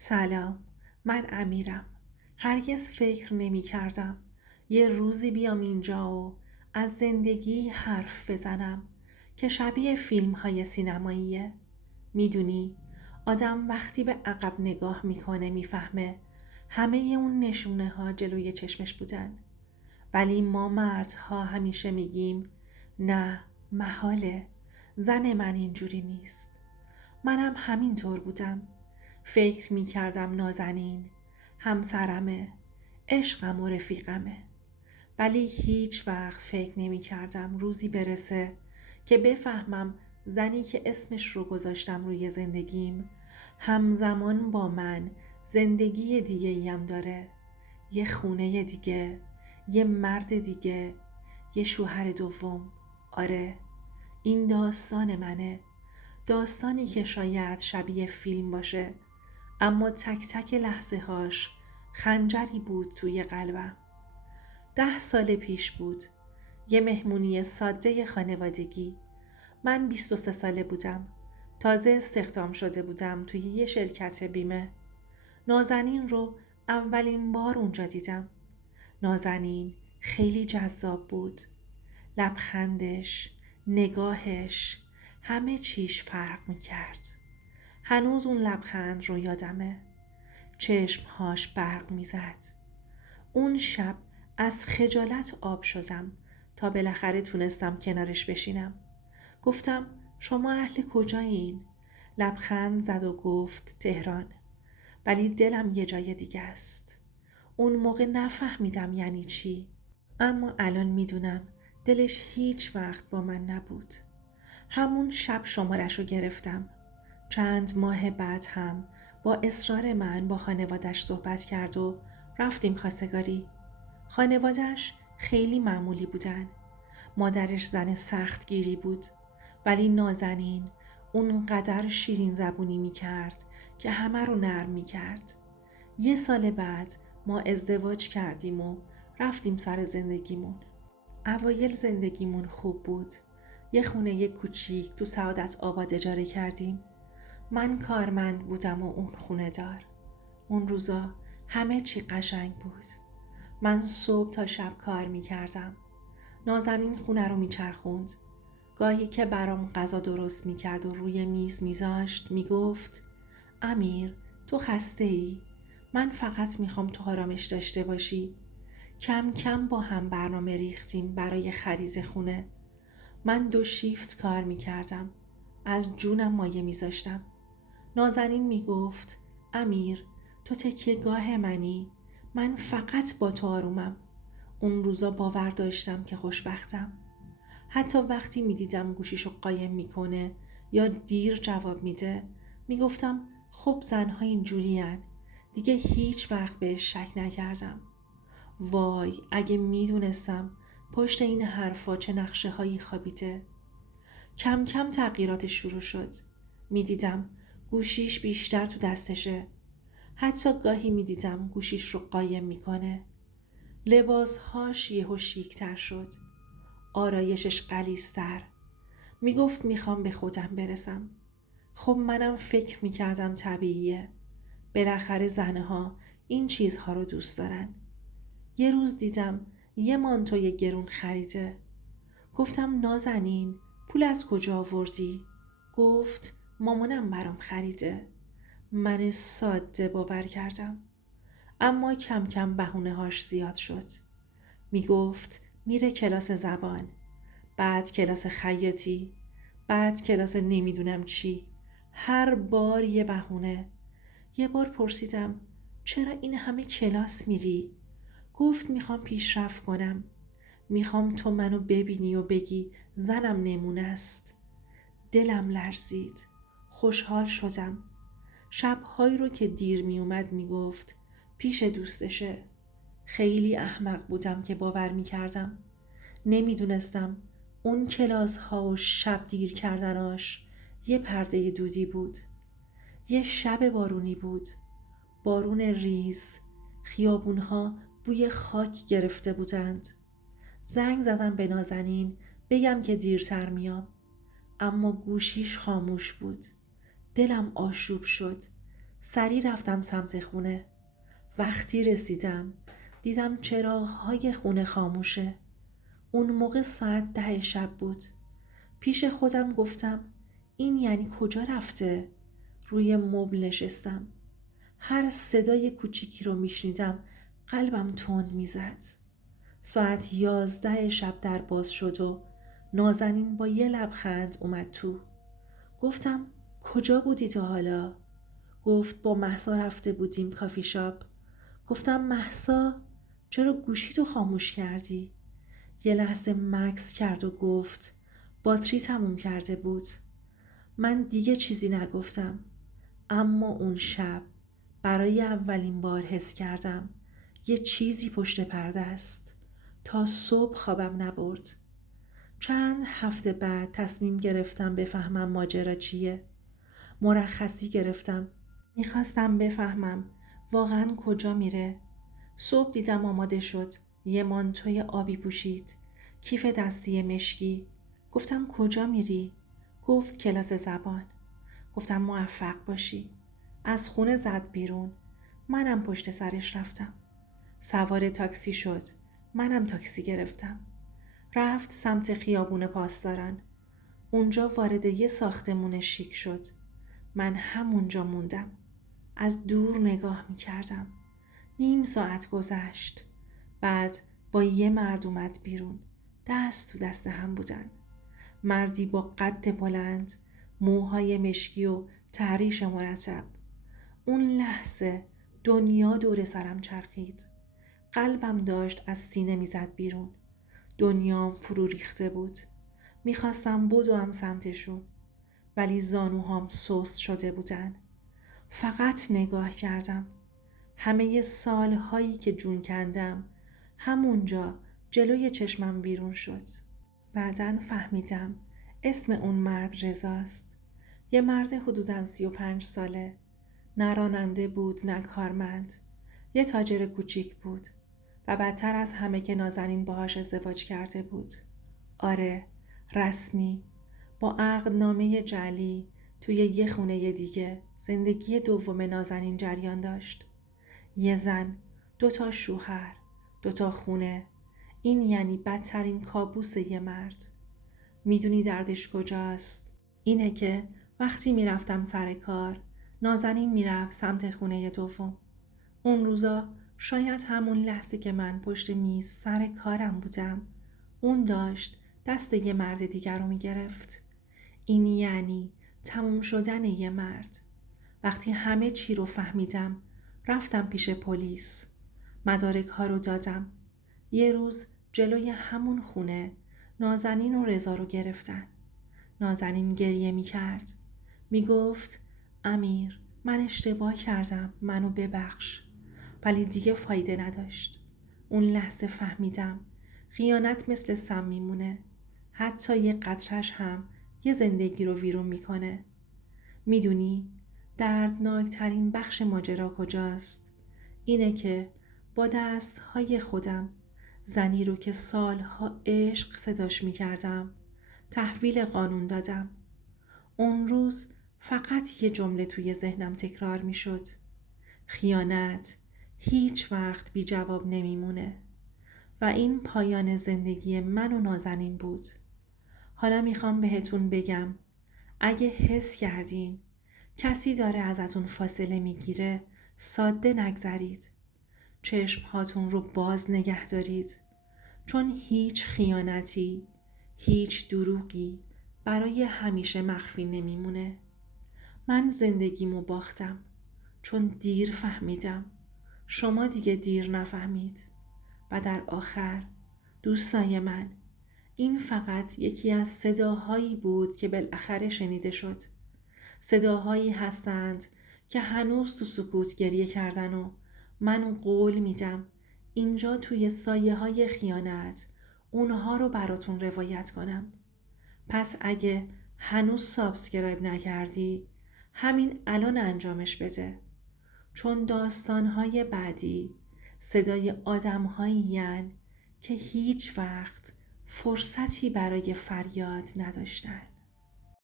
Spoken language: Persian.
سلام، من امیرم. هرگز فکر نمی کردم یه روزی بیام اینجا و از زندگی حرف بزنم که شبیه فیلم های سینماییه. میدونی، آدم وقتی به عقب نگاه میکنه میفهمه همه اون نشونه ها جلوی چشمش بودن. ولی ما مردها همیشه میگیم نه، محاله، زن من اینجوری نیست. منم همینطور بودم. فکر می کردم نازنین همسرمه، عشقم و رفیقمه. ولی هیچ وقت فکر نمی کردم روزی برسه که بفهمم زنی که اسمش رو گذاشتم روی زندگیم همزمان با من زندگی دیگه ایم داره. یه خونه دیگه، یه مرد دیگه، یه شوهر دوم. آره، این داستان منه. داستانی که شاید شبیه فیلم باشه، اما تک تک لحظه هاش خنجری بود توی قلبم. 10 سال پیش بود. یه مهمونی ساده خانوادگی. من 23 ساله بودم. تازه استخدام شده بودم توی یه شرکت بیمه. نازنین رو اولین بار اونجا دیدم. نازنین خیلی جذاب بود. لبخندش، نگاهش، همه چیش فرق میکرد. هنوز اون لبخند رو یادمه. چشمهاش برق میزد. اون شب از خجالت آب شدم تا بالاخره تونستم کنارش بشینم. گفتم شما اهل کجایین؟ لبخند زد و گفت تهران. ولی دلم یه جای دیگه است. اون موقع نفهمیدم یعنی چی. اما الان میدونم دلش هیچ وقت با من نبود. همون شب شمارش رو گرفتم. چند ماه بعد هم با اصرار من با خانوادش صحبت کرد و رفتیم خواستگاری. خانوادش خیلی معمولی بودن. مادرش زن سختگیری بود، ولی نازنین اونقدر شیرین زبونی می کرد که همه رو نرم می کرد. 1 سال بعد ما ازدواج کردیم و رفتیم سر زندگیمون. اوایل زندگیمون خوب بود. یه خونه کوچیک تو سعادت آباد اجاره کردیم. من کارمند بودم و اون خونه دار. اون روزا همه چی قشنگ بود. من صبح تا شب کار می کردم. نازنین خونه رو می چرخوند. گاهی که برام غذا درست می کرد و روی میز میذاشت می گفت امیر، تو خسته ای؟ من فقط میخوام تو آرامش داشته باشی. کم کم با هم برنامه ریختیم برای خرید خونه. من 2 شیفت کار میکردم. از جونم مایه میذاشتم. نازنین میگفت امیر، تو تکیه گاه منی. من فقط با تو آرومم. اون روزا باور داشتم که خوشبختم. حتی وقتی میدیدم گوشیشو قایم میکنه یا دیر جواب میده میگفتم خب زنها اینجوری هن. دیگه هیچ وقت بهش شک نکردم. وای، اگه میدونستم پشت این حرفا چه نقشه هایی خوابیده. کم کم تغییراتش شروع شد. میدیدم گوشیش بیشتر تو دستشه. حتی گاهی میدیدم گوشیش رو قایم میکنه. لباسهاش یهو شیک‌تر شد. آرایشش غلیظ‌تر. میگفت میخوام به خودم برسم. خب منم فکر میکردم طبیعیه. بالاخره زنها این چیزها رو دوست دارن. یه روز دیدم یه مانتوی گرون خریده. گفتم نازنین، پول از کجا آوردی؟ گفت مامانم برام خریده. من ساده باور کردم. اما کم کم بهونه هاش زیاد شد. می گفت میره کلاس زبان، بعد کلاس خیاطی، بعد کلاس نمیدونم چی. هر بار یه بهونه. یه بار پرسیدم چرا این همه کلاس میری؟ گفت میخوام پیشرفت کنم. میخوام تو منو ببینی و بگی زنم نمونه است. دلم لرزید. خوشحال شدم. شبهایی رو که دیر میومد میگفت پیش دوستشه. خیلی احمق بودم که باور میکردم. نمیدونستم اون کلاس ها و شب دیر کردناش یه پرده دودی بود. یه شب بارونی بود. بارون ریز. خیابونها بوی خاک گرفته بودند. زنگ زدم به نازنین بگم که دیرتر میام. اما گوشیش خاموش بود. دلم آشوب شد. سریع رفتم سمت خونه. وقتی رسیدم دیدم چراغ‌های خونه خاموشه. اون موقع ساعت 10 شب بود. پیش خودم گفتم این یعنی کجا رفته؟ روی مبل نشستم. هر صدای کوچیکی رو میشنیدم قلبم تند میزد. ساعت 11 شب در باز شد و نازنین با یه لبخند اومد تو. گفتم کجا بودی تا حالا؟ گفت با مهسا رفته بودیم کافی شاپ. گفتم مهسا چرا گوشی تو خاموش کردی؟ یه لحظه مکث کرد و گفت باتری تموم کرده بود. من دیگه چیزی نگفتم، اما اون شب برای اولین بار حس کردم یه چیزی پشت پرده است. تا صبح خوابم نبرد. چند هفته بعد تصمیم گرفتم بفهمم ماجرا چیه. مرخصی گرفتم. میخواستم بفهمم واقعا کجا میره. صبح دیدم آماده شد. یه مانتوی آبی پوشید. کیف دستی مشکی. گفتم کجا میری؟ گفت کلاس زبان. گفتم موفق باشی. از خونه زد بیرون. منم پشت سرش رفتم. سوار تاکسی شد. منم تاکسی گرفتم. رفت سمت خیابون پاسداران. اونجا وارد یه ساختمون شیک شد. من همونجا موندم. از دور نگاه می کردم. نیم ساعت گذشت. بعد با یه مرد اومد بیرون. دست تو دست هم بودن. مردی با قد بلند، موهای مشکی و تحریش مرتب. اون لحظه دنیا دور سرم چرخید. قلبم داشت از سینه میزد بیرون. دنیام فرو ریخته بود. میخواستم بدوم سمتشون، ولی زانوهام سست شده بودن. فقط نگاه کردم. همه سالهایی که جون کندم همونجا جلوی چشمم بیرون شد. بعدن فهمیدم اسم اون مرد رضاست. یه مرد حدوداً 35 ساله. نه راننده بود نه کارمند. یه تاجر کوچیک بود و بدتر از همه که نازنین باهاش ازدواج کرده بود. آره، رسمی، با عقدنامه جعلی توی یه خونه دیگه زندگی دوم نازنین جریان داشت. یه زن، 2 شوهر، 2 خونه. این یعنی بدترین کابوس یه مرد. میدونی دردش کجاست؟ اینه که وقتی میرفتم سر کار، نازنین میرفت سمت خونه دوم. اون روزا شاید همون لحظه که من پشت میز سر کارم بودم، اون داشت دست یه مرد دیگر رو میگرفت. این یعنی تموم شدن یه مرد. وقتی همه چی رو فهمیدم رفتم پیش پلیس. مدارک ها رو دادم. یه روز جلوی همون خونه نازنین و رضا رو گرفتن. نازنین گریه می کرد. می گفت امیر من اشتباه کردم، منو ببخش. ولی دیگه فایده نداشت. اون لحظه فهمیدم خیانت مثل سم میمونه. حتی یه قطرش هم یه زندگی رو ویرون میکنه. میدونی دردناکترین بخش ماجرا کجاست؟ اینه که با دستهای خودم زنی رو که سالها عشق صداش میکردم تحویل قانون دادم. اون روز فقط یه جمله توی ذهنم تکرار میشد: خیانت هیچ وقت بی جواب نمیمونه. و این پایان زندگی من و نازنین بود. حالا میخوام بهتون بگم اگه حس کردین کسی داره ازتون فاصله میگیره، ساده نگذرید. چشم هاتون رو باز نگه دارید، چون هیچ خیانتی، هیچ دروغی برای همیشه مخفی نمیمونه. من زندگیمو باختم چون دیر فهمیدم. شما دیگه دیر نفهمید. و در آخر دوستای من، این فقط یکی از صداهایی بود که بالاخره شنیده شد. صداهایی هستند که هنوز تو سکوت گریه کردن و من قول میدم اینجا توی سایه های خیانت اونها رو براتون روایت کنم. پس اگه هنوز سابسکرایب نکردی همین الان انجامش بده، چون داستانهای بعدی صدای آدمهایی یعن که هیچ وقت فرصتی برای فریاد نداشتن.